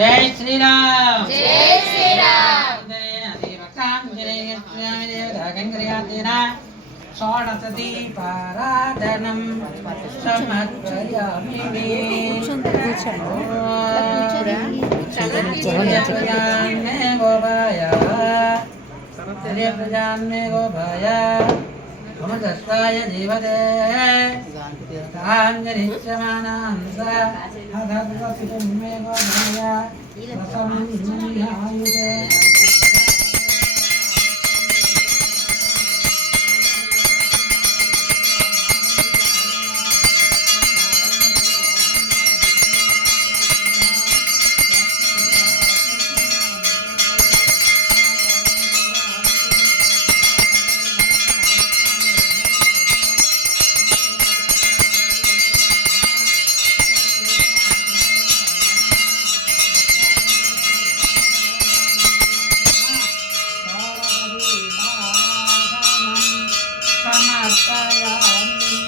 Jai Sri Ram. Jai Sri Ram. Sodasati Paradanam Samatchayami Jayapajane Gobhaya Jayapajane Gobhaya Amadastaya Jivade Kanjanicchamanansa Adhadvasidumme Gobhaya Rasamanyayude Samatayami